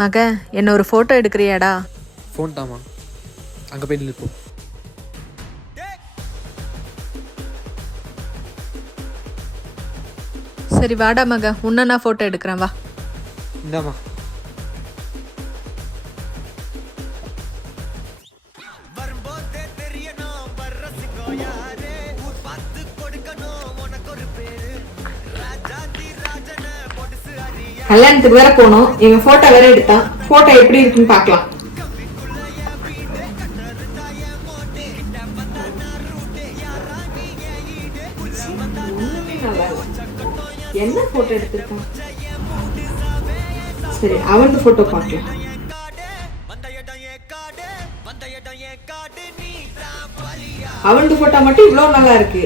மக என்ன ஒரு ஃபோட்டோ எடுக்கிறியாடா? ஃபோன் தாமா, அங்கே போய் நிற்போம். சரி வாடா மக, உன்னை நான் ஃபோட்டோ எடுக்கிறேன் வா. இந்தாம்மா. கல்யாணத்துக்கு வேற போனோம், இவன் போட்டோ வேற எடுத்தான். போட்டோ எப்படி இருக்குன்னு பாக்கலாம். என்ன போட்டோ எடுத்திருக்கான்? சரி, அவன் போட்டோ பாக்கலாம். அவன் போட்டோ மட்டும் இவ்வளவு நல்லா இருக்கு.